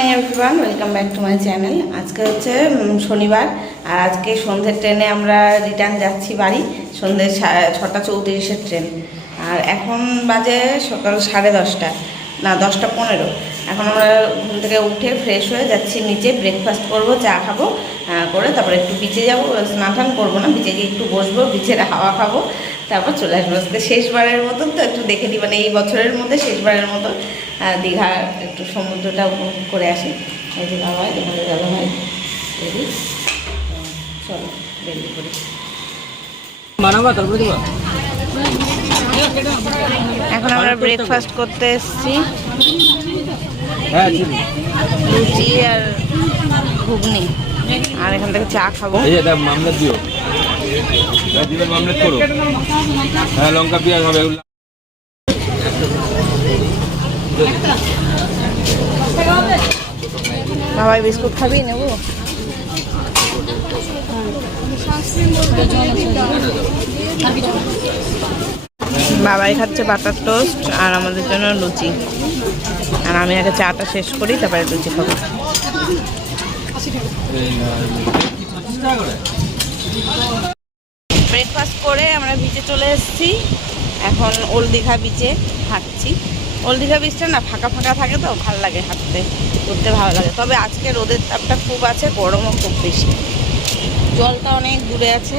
Morning everyone, welcome back to my channel. আজকে হচ্ছে শনিবার, আর আজকে সন্ধ্যের ট্রেনে আমরা রিটার্ন যাচ্ছি বাড়ি। সন্ধ্যে 6:34-এর ট্রেন, আর এখন বাজে সকাল 10:30, না 10:15। এখন আমরা ঘুম থেকে উঠে ফ্রেশ হয়ে যাচ্ছি নিচে, ব্রেকফাস্ট করবো, চা খাবো, করে তারপরে একটু বিচে যাবো। স্নান টান করবো না, বিচে গিয়ে একটু বসবো, বিচের হাওয়া খাবো, তারপর চলে আসবো। শেষবারের মতন তো একটু দেখে দিই, মানে এই বছরের মধ্যে শেষবারের মতো দীঘা একটু সমুদ্রটা উপভোগ করে আসি। এই যে বাবা, এখানে যাবো হয় রেডি, চলো রেডি করি। এখন আমরা ব্রেকফাস্ট করতে এসেছি, লুচি আর ঘুগনি, আর এখান থেকে চা খাবো। লঙ্কা পেঁয়াজ হবে। বাবাই বিস্কুট খাবি, নেবো? বাবাই খাচ্ছে বাটার টোস্ট, আর আমাদের জন্য লুচি। আর আমি আগে চাটা শেষ করি, তারপরে লুচি খাবো। ব্রেকফাস্ট করে আমরা বিচে চলে এসেছি। এখন ওল্ড দীঘা বিচে হাঁটছি। ওল্ড দীঘা বিচটা না ফাঁকা ফাঁকা থাকে, তো ভালো লাগে হাঁটতে, ঘুরতে ভালো লাগে। তবে আজকে রোদের তাপটা খুব আছে, গরমও খুব বেশি, জলটা অনেক দূরে আছে,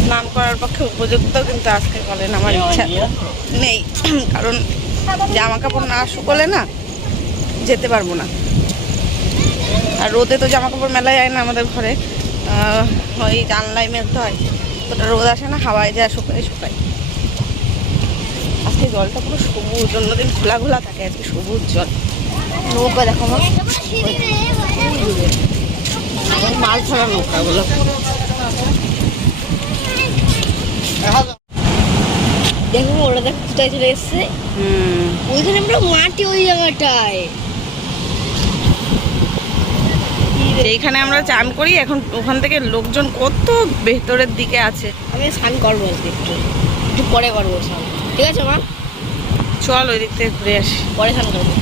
স্নান করার পক্ষে উপযুক্ত, কিন্তু আজকে বলেন আমার ইচ্ছা নেই, কারণ জামা কাপড় না শুকোলে না যেতে পারবো না। আর রোদে তো জামা কাপড় মেলা যায় না আমাদের ঘরে, ওই জানলায় মেলতে হয়, ওটা রোদ আসে না, হাওয়ায় যায়, শুকায় শুকায়। আজকে জলটা পুরো সবুজ, অন্যদিন ঘোলা ঘোলা থাকে, আজকে সবুজ জল। নৌকা দেখো, মাছ ধরা নৌকাগুলো। দেখো ওরা দেখ কোথায় চলে এসছে, ওইখানে পুরো মাটি, ওই জায়গাটায়। এইখানে আমরা চান করি এখন, ওখান থেকে লোকজন কত ভেতরের দিকে আছে। আমি স্নান করবো আজকে, একটু একটু পরে করবো স্নান, ঠিক আছে মা? চল ওই দিক থেকে ঘুরে আসি, পরে স্নান করবো।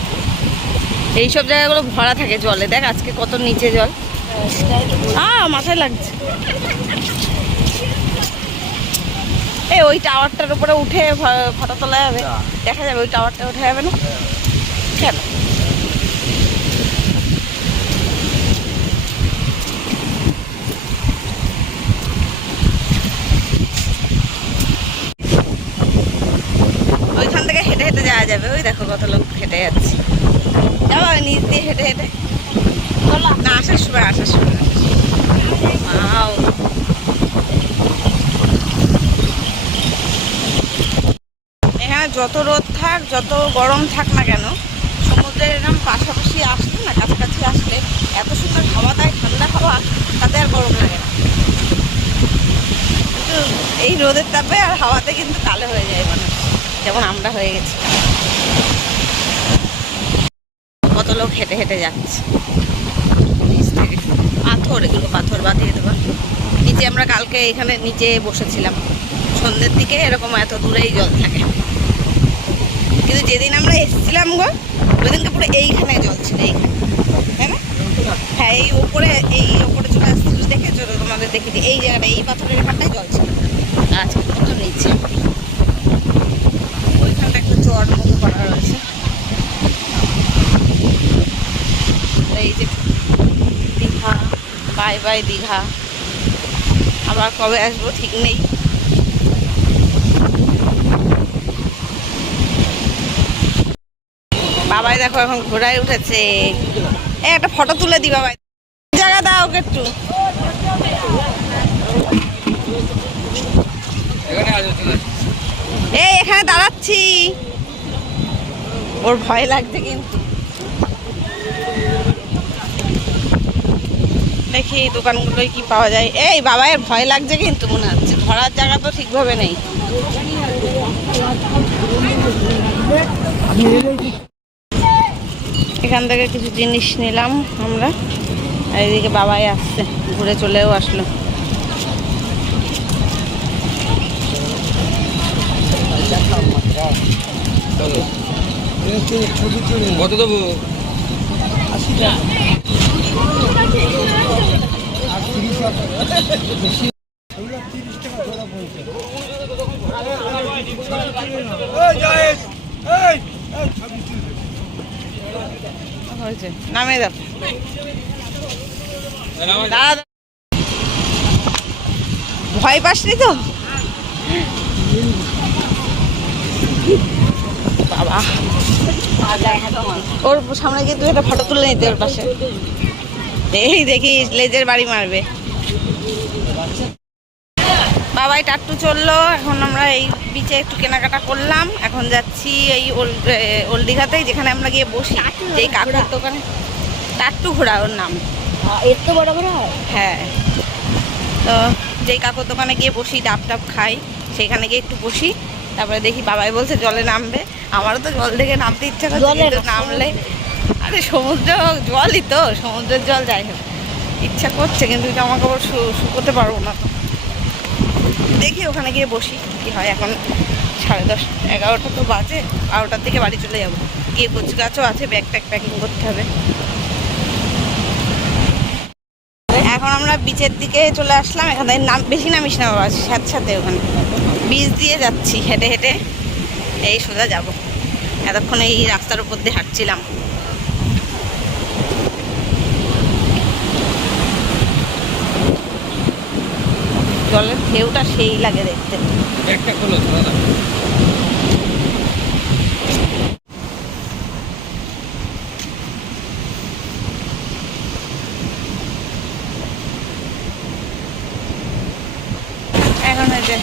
এইসব জায়গাগুলো ভরা থাকে জলে, দেখ আজকে কত নিচে জল। মাথায় লাগছে। এই ওই টাওয়ারটার উপরে উঠে ফটো তোলা যাবে, দেখা যাবে ওই টাওয়ারটা উঠে যাবে না কেন? ওইখান থেকে হেঁটে হেঁটে যাওয়া যাবে, ওই দেখো কত লোক হেঁটে যাচ্ছে। যাবো নিচ দিয়ে হেঁটে হেঁটে, না আসার সময় এখানে যত রোদ থাক, যত গরম থাক না কেন, সমুদ্রের এরকম পাশাপাশি আসলে না, কাছাকাছি আসলে এত সুন্দর হাওয়া দেয়, ঠান্ডা হাওয়া, তাতে আর গরম লাগে না। কিন্তু এই রোদের তাপে আর হাওয়াতে কিন্তু কালো হয়ে যায় মানুষ, যেমন আমরা হয়ে গেছি। কত লোক হেঁটে হেঁটে যাচ্ছে, পাথর, এগুলো পাথর বাঁধিয়ে দেবো। নিচে আমরা কালকে এখানে নিচে বসেছিলাম, সন্ধ্যের দিকে এরকম এত দূরেই জল থাকে, কিন্তু যেদিন আমরা এসেছিলাম গো, ওই দিনকে পুরো এইখানে জল ছিল, এইখানে, তাই না? হ্যাঁ, এই ওপরে চলে আসছিল, দেখেছো তোমাদের দেখে দিই, এই জায়গাটা, এই পাথরের এখানটায় জল ছিল, আজকে কত নিচে। ওইখানটা একটু চর মতো করা রয়েছে। এই যে দীঘা, বাই বাই দীঘা, আবার কবে আসবো ঠিক নেই। বাবাই দেখো এখন ঘোড়ায় উঠেছে, একটা ফটো তুলে দি বাবাই, জায়গা দাও ওকে একটু। এই এখানে দাঁড়াচ্ছি, ওর ভয় লাগছে কিন্তু। দেখি দোকানগুলোয় কি পাওয়া যায়। এই বাবাইয়ের ভয় লাগছে কিন্তু, মনে হচ্ছে ধরার জায়গা তো ঠিকভাবে নেই। এখান থেকে কিছু জিনিস নিলাম আমরা, আর এদিকে বাবাই আসছে, ঘুরে চলেও আসলো। কত দেবো? হয়েছে নামে দাও দাদা, ভয় পাসনি তো? বাবা ওর সামনে গিয়ে তুই একটা ফটো তুলে নিতে ওর পাশে। এই দেখিস লেজের বাড়ি মারবে। বাবাই টাট্টু চললো। এখন আমরা এই বিচে একটু কেনাকাটা করলাম। এখন যাচ্ছি এই ওল্ড দীঘাতেই, যেখানে আমরা গিয়ে বসি, যেই কাকুর দোকানে। টাট্টু ঘোড়া ওর নাম। এত বড় বড় হয়? হ্যাঁ, তো যেই কাকুর দোকানে গিয়ে বসি, ডাব টাব খাই, সেখানে গিয়ে একটু বসি। তারপরে দেখি বাবাই বলছে জলে নামবে। আমারও তো জল থেকে নামতে ইচ্ছা করছে, কিন্তু নামলে আরে সমুদ্র জলই তো, সমুদ্রের জল, যাই হোক ইচ্ছা করছে, কিন্তু জামা কাপড় শুকোতে পারবো না। তো দেখি ওখানে গিয়ে বসি কি হয়। এখন 10:30 11টা তো বাজে, 12টার দিকে বাড়ি চলে যাবো। গিয়ে কচু গাছও আছে, ব্যাগ ট্যাগ প্যাকিং করতে হবে। এখন আমরা বিচের দিকে চলে আসলাম। এখান থেকে বেশি নামিস না বাবা, সাথে সাথে ওখানে বিচ দিয়ে যাচ্ছি হেঁটে হেঁটে, এই সোজা যাব। এতক্ষণ এই রাস্তার উপর দিয়ে হাঁটছিলাম। জলের ঢেউটা সেই লাগে দেখতে। এখন এই যে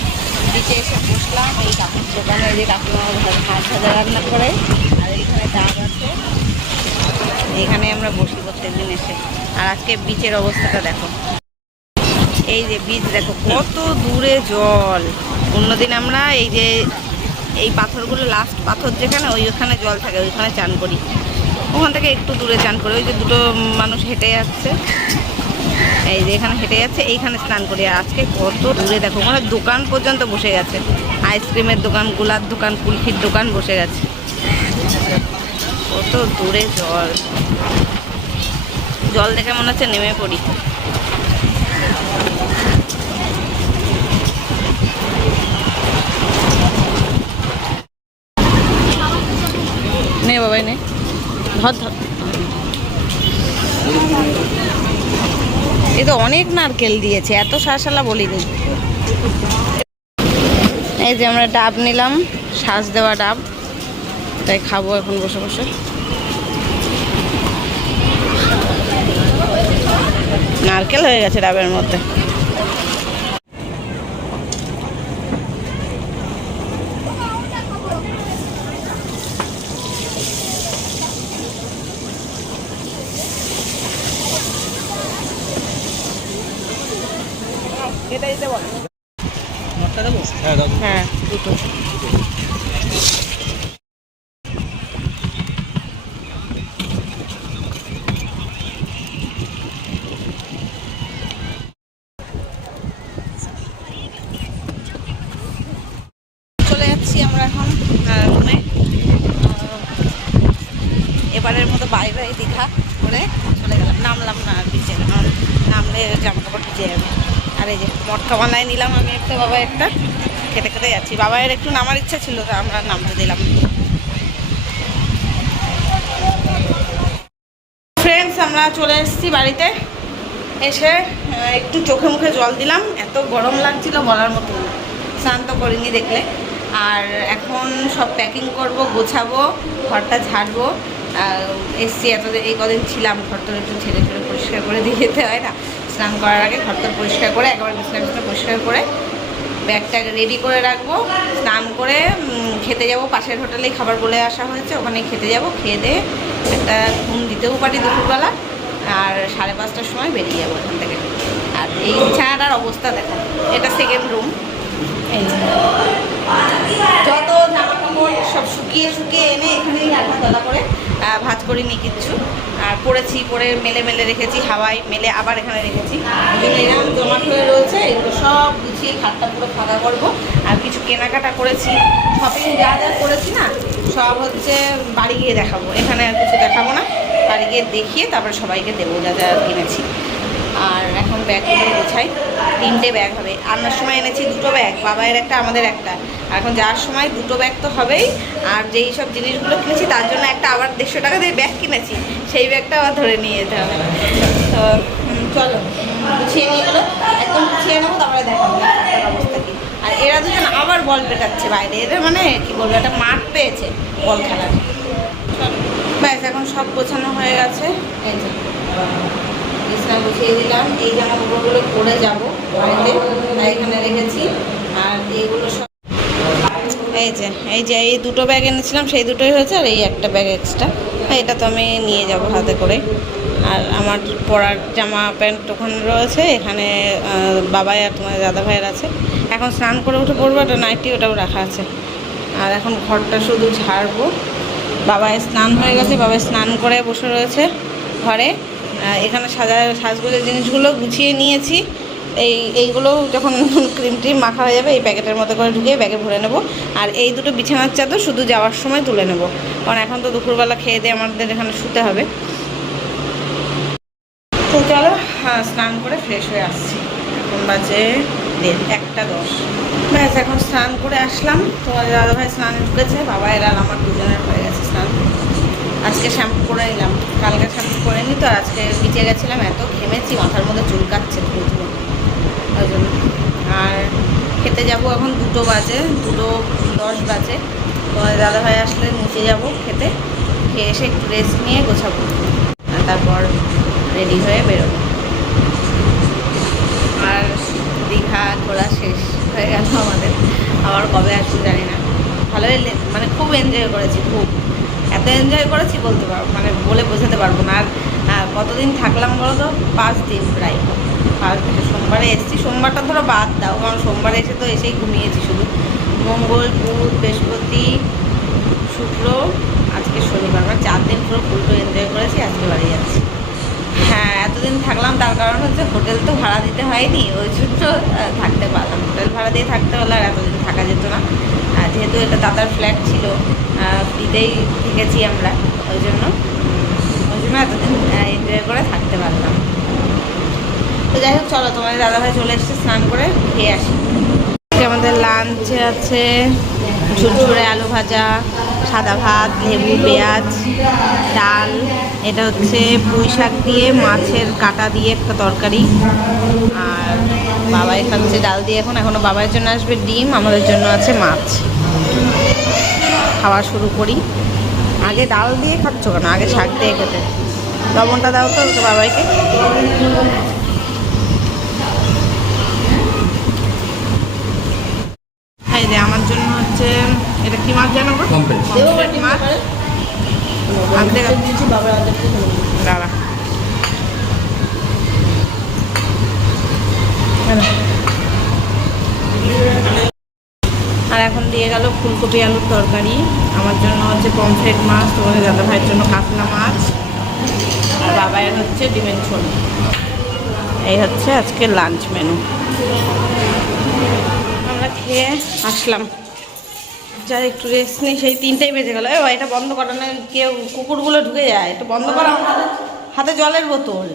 বিচে এসে বসলাম এই কাকুর দোকানে। এই যে কাকিমা মাছ ভাজা রান্না করে, আর এইখানে ডাব আছে। এখানে আমরা বসি প্রত্যেকদিন এসে। আর আজকে বিচের অবস্থাটা দেখো, এই যে বিচ দেখো কত দূরে জল। অন্যদিন আমরা এই যে এই পাথরগুলো, লাস্ট পাথর যেখানে, ওইখানে জল থাকে, ওইখানে চান করি। ওখান থেকে একটু দূরে চান করি। ওই যে দুটো মানুষ হেঁটে যাচ্ছে, এই যে এখানে হেঁটে যাচ্ছে, এইখানে স্নান করি। আর আজকে কত দূরে দেখো, ওখানে দোকান পর্যন্ত বসে গেছে। আইসক্রিমের দোকান, গোলার দোকান, কুলফির দোকান বসে গেছে। কত দূরে জল, জল দেখে মনে হচ্ছে নেমে পড়ি। নে বাবাই নে, ধর ধর। এই তো অনেক নারকেল দিয়েছে, এত শাঁসালা বলিনি। এই যে আমরা ডাব নিলাম, শ্বাস দেওয়া ডাব, তাই খাবো এখন বসে বসে। নারকেল হয়ে গেছে ডাবের মধ্যে। এটা দিতে বল। হ্যাঁ দুটো। চলে যাচ্ছি আমরা এখন রুমে। এবারের মতো বাই বাই দীঘা করে চলে গেলাম। নামলাম না আর বিচে, কারণ নামলে জামা কাপড় ভিজে যাবে। আর এই যে মটকা বানায় নিলাম আমি একটা, বাবা একটা, খেতে খেতে যাচ্ছি। বাবাইয়ের একটু নামার ইচ্ছা ছিল, তো আমরা নামতে দিলাম। ফ্রেন্ডস, আমরা চলে এসেছি বাড়িতে। এসে একটু চোখে মুখে জল দিলাম, এত গরম লাগছিল বলার মতো না। স্নান তো করিনি দেখলে। আর এখন সব প্যাকিং করব, গোছাবো, ঘরটা ঝাড়বো। এসছি এতদিন, এই কদিন ছিলাম, ঘরটা একটু ছেড়ে ছেড়ে পরিষ্কার করে দিয়ে যেতে হয় না। স্নান করার আগে ঘরটা পরিষ্কার করে, একবার বিছানা পরিষ্কার করে ব্যাগটা রেডি করে রাখবো। স্নান করে খেতে যাব, পাশের হোটেলেই খাবার বলে আসা হয়েছে, ওখানে খেতে যাব। খেয়ে দিয়ে একটা ঘুম দিতেও পারি দুপুরবেলা, আর 5:30টার সময় বেরিয়ে যাবো এখান থেকে। আর এই বিছানাটার অবস্থা দেখো, এটা সেকেন্ড রুম। এই যত জামা কাপড় সব শুকিয়ে শুকিয়ে এনে এখানেই রাখা দলা করে, ভাঁজ করিনি কিচ্ছু। আর পরেছি, পরে মেলে মেলে রেখেছি, হাওয়ায় মেলে আবার এখানে রেখেছি। এরকম জমাট হয়ে রয়েছে, এগুলো সব গুছিয়ে খাটটা পুরো ফাঁকা করবো। আর কিছু কেনাকাটা করেছি, শপিং যা যা করেছি না, সব হচ্ছে বাড়ি গিয়ে দেখাবো, এখানে আর কিছু দেখাবো না। বাড়ি গিয়ে দেখিয়ে তারপরে সবাইকে দেবো যা যা কিনেছি। আর এখন ব্যাগগুলো গোছাই, 3টে ব্যাগ হবে। আনার সময় এনেছি 2টো ব্যাগ, বাবাইয়ের একটা আমাদের একটা। আর এখন যাওয়ার সময় 2টো ব্যাগ তো হবেই। আর যেই সব জিনিসগুলো কিনেছি তার জন্য একটা আবার 150 টাকা দিয়ে ব্যাগ কিনেছি, সেই ব্যাগটা আবার ধরে নিয়ে যেতে হবে। তো চলো গুছিয়ে নিয়ে গেলো, একদম গুছিয়ে নেবো, তারপরে দেখাবো অবস্থা কি। আর এরা দুজন আবার বল পেটাচ্ছে বাইরে, এদের মানে কি বলবো, একটা মাঠ পেয়েছে বল খেলার। ব্যাস এখন সব গোছানো হয়ে গেছে। এই যে বিছনা গুছিয়ে দিলাম, এই জামা কাপড়গুলো পরে যাবো বাড়িতে, তাই এখানে রেখেছি। আর এইগুলো সব এই যে এই 2টো ব্যাগ এনেছিলাম, সেই 2টোই হয়েছে। আর এই একটা ব্যাগ এক্সট্রা, এটা তো আমি নিয়ে যাব হাতে করে। আর আমার পরার জামা প্যান্ট ওখানে রয়েছে, এখানে বাবাই আর তোমার দাদা ভাইয়ের আছে। এখন স্নান করে উঠে পড়বো, একটা নাইটি ওটাও রাখা আছে। আর এখন ঘরটা শুধু ঝাড়বো। বাবাই স্নান হয়ে গেছে, বাবাই স্নান করে বসে রয়েছে ঘরে। এখানে সাজগোজের জিনিসগুলো গুছিয়ে নিয়েছি। এইগুলো যখন ক্রিম ট্রিম মাখা হয়ে যাবে এই প্যাকেটের মতো করে ঢুকিয়ে ব্যাগে ভরে নেব। আর এই 2টো বিছানার চাদর শুধু যাওয়ার সময় তুলে নেব, কারণ এখন তো দুপুরবেলা খেয়ে দিয়ে আমাদের এখানে শুতে হবে। তো চলো স্নান করে ফ্রেশ হয়ে আসছি। এখন বাজে 1:10। ব্যাস এখন স্নান করে আসলাম। তোমার দাদাভাই স্নানে ঢুকেছে, বাবা এরা আমার দুজনের হয়ে গেছে স্নান। আজকে শ্যাম্পু করে নিলাম, কালকে শ্যাম্পু করে নি তো। আজকে বিচে গেছিলাম, এত ঘেমেছি, মাথার মধ্যে চুলকাচ্ছে ধুলো, ওই জন্য। আর খেতে যাব এখন 2টো বাজে, 2:10 বাজে। তোমার দাদাভাই আসলে নিচে যাব খেতে, খেয়ে এসে একটু রেস্ট নিয়ে গোছাবো, তারপর রেডি হয়ে বেরোবো। আর দীঘা ঘোরা শেষ হয়ে গেল আমাদের, আবার কবে আসবো জানি না। ভালোই মানে খুব এনজয় করেছি, খুব এত এনজয় করেছি বলতে পারবো, মানে বলে বোঝাতে পারবো না। আর কতদিন থাকলাম বলো তো, 5 দিন প্রায়। 5 দিন, সোমবারে এসেছি, সোমবারটা ধরো বাদ দাও, কারণ সোমবারে এসে তো এসেই ঘুমিয়েছি শুধু। মঙ্গল, বুধ, বৃহস্পতি, শুক্র, আজকে শনিবার, মানে 4 দিন পুরো ফুলটো এনজয় করেছি। আজকে বাড়ি যাচ্ছি। হ্যাঁ, এতদিন থাকলাম তার কারণ হচ্ছে হোটেল তো ভাড়া দিতে হয়নি, ওই জন্য থাকতে পারলাম। হোটেল ভাড়া দিয়ে থাকতে হলে আর এতদিন থাকা যেত না। যেহেতু এটা দাদার ফ্ল্যাট ছিল, ফ্রিতেই থেকেছি আমরা, ওই জন্য এতদিন এনজয় করে থাকতে পারলাম। তো যাই হোক, চলো তোমাদের দাদাভাই চলে এসেছে, স্নান করে খেয়ে আসি। আমাদের লাঞ্চে আছে ঝুরঝুরে আলু ভাজা, সাদা ভাত, লেবু, পেঁয়াজ, ডাল। এটা হচ্ছে পুঁই শাক দিয়ে মাছের কাঁটা দিয়ে একটা তরকারি। আর বাবাই খাচ্ছে ডাল দিয়ে। এখনও বাবার জন্য আসবে ডিম, আমাদের জন্য আছে মাছ। খাওয়া শুরু করি। আগে ডাল দিয়ে খাচ্ছ কেন, আগে শাক দিয়ে খেতে। লবণটা দাও তো বাবাইকে। এই যে আমার জন্য হচ্ছে, এটা কি মাছ জানো গো? পমফ্রেট মাছ। দাঁড়া, আর এখন দিয়ে গেল ফুলকপি আলুর তরকারি। আমার জন্য হচ্ছে পমফ্রেট মাছ, তোমাদের দাদা ভাইয়ের জন্য কাতলা মাছ, আর বাবাইয়ের হচ্ছে ডিমের ঝোল। এই হচ্ছে আজকে লাঞ্চ মেনু। আমরা খেয়ে আসলাম, যার একটু রেস্ট নেই, সেই 3টাই বেজে গেল। এটা বন্ধ করা না, কেউ কুকুরগুলো ঢুকে যায়, একটু বন্ধ করা। হাতে জলের বোতল।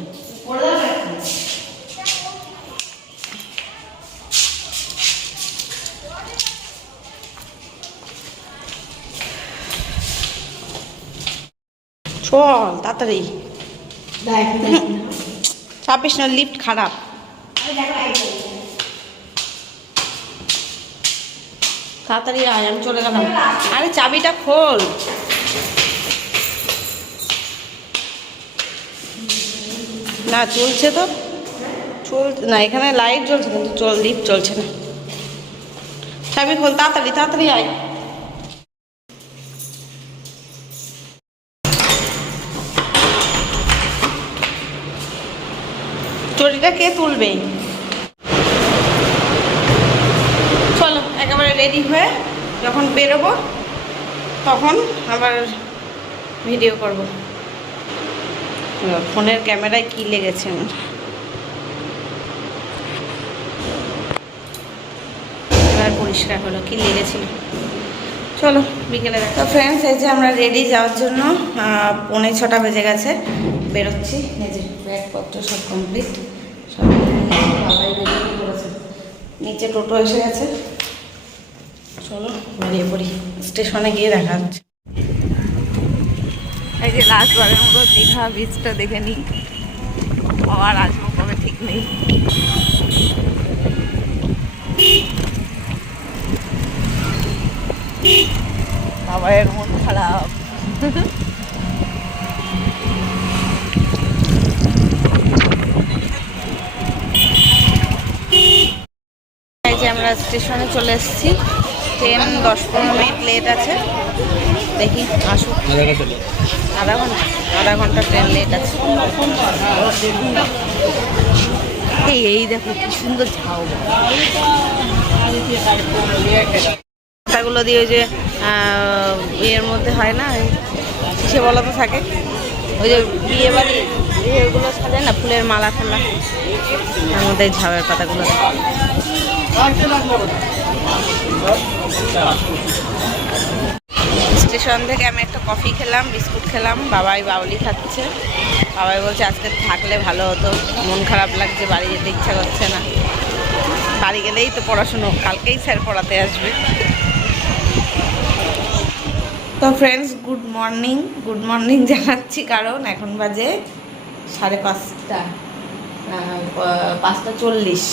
চল তাড়াতাড়ি, চাপিস না, লিফট খারাপ। তাড়াতাড়ি আয়, আমি চলে গেলাম। আরে চাবিটা খোল। না চলছে তো, না এখানে লাইট জ্বলছে কিন্তু লিফট চলছে না। চাবি খোল, তাড়াতাড়ি তাড়াতাড়ি আয়। চটিটা কে তুলবে? চলো একেবারে রেডি হয়ে যখন বেরোবো তখন আবার ভিডিও করব। ফোনের ক্যামেরায় কি লেগেছে আমার, এবার পরিষ্কার হলো, কি লেগেছিল। চলো বিকেলে তো ফ্রেন্ডস, এই যে আমরা রেডি যাওয়ার জন্য 5:45 বেজে গেছে, বেরোচ্ছি। এই যে ব্যাগপত্র সব কমপ্লিট, সব বাবাই বেরিয়ে পড়েছে, নিচে টোটো এসে গেছে। চলো বেরিয়ে পড়ি, স্টেশনে গিয়ে দেখা হচ্ছে। এই যে লাস্টবারের মতো দীঘা বিচটা দেখে নিই, আবার আসবো কবে ঠিক নেই। বাবার মন খারাপ। এই যে আমরা স্টেশনে চলে এসেছি, ট্রেন 10-15 মিনিট লেট আছে, দেখি আসুক। আধা ঘন্টা ট্রেন লেট আছে। এই দেখো কি সুন্দর ঝাউ, পাতাগুলো দিয়ে ওই যে বিয়ের মধ্যে হয় না, কিসে বলা তো থাকে, ওই যে বিয়ে বাড়ি ওইগুলো সাজায় না, ফুলের মালা ঠালা, তার মধ্যে ঝাউয়ের পাতাগুলো। স্টেশন থেকে আমি একটা কফি খেলাম, বিস্কুট খেলাম, বাবাই বাউলি খাচ্ছে। বাবাই বলছে আজকে থাকলে ভালো হতো, মন খারাপ লাগছে, বাড়ি যেতে ইচ্ছা করছে না। বাড়ি গেলেই তো পড়াশুনো, কালকেই স্যার পড়াতে আসবে। তো ফ্রেন্ডস, গুড মর্নিং জানাচ্ছি, কারণ এখন বাজে 5:30, 5:40।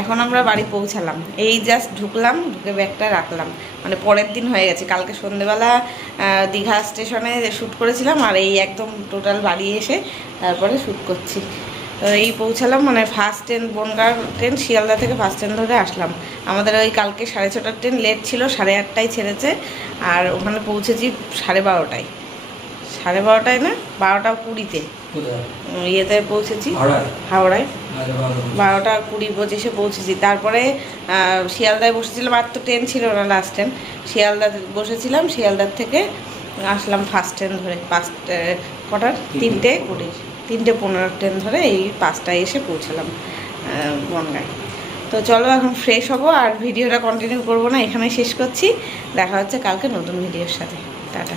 এখন আমরা বাড়ি পৌঁছালাম, এই জাস্ট ঢুকলাম, ঢুকে ব্যাগটা রাখলাম, মানে পরের দিন হয়ে গেছে। কালকে সন্ধেবেলা দীঘা স্টেশনে শ্যুট করেছিলাম, আর এই একদম টোটাল বাড়ি এসে তারপরে শ্যুট করছি। তো এই পৌঁছালাম, মানে first train, Bongaon train, Sealdah থেকে ফার্স্ট ট্রেন ধরে আসলাম। আমাদের ওই কালকে 6:30টার ট্রেন লেট ছিল, 8:30টায় ছেড়েছে, আর ওখানে পৌঁছেছি 12:30টায়। 12:30টায় না, 12:20-তে ইয়েতে পৌঁছেছি, হাওড়ায়। 12:20-25 পৌঁছেছি। তারপরে শিয়ালদায় বসেছিলাম, আর তো ট্রেন ছিল না, লাস্ট ট্রেন শিয়ালদা বসেছিলাম। শিয়ালদার থেকে আসলাম ফার্স্ট ট্রেন ধরে, কটার 3:20, 3:15 ট্রেন ধরে এই 5টায় এসে পৌঁছালাম বনগাঁয়। তো চলো এখন ফ্রেশ হবো, আর ভিডিওটা কন্টিনিউ করবো না, এখানে শেষ করছি। দেখা হচ্ছে কালকে নতুন ভিডিওর সাথে। টাটা।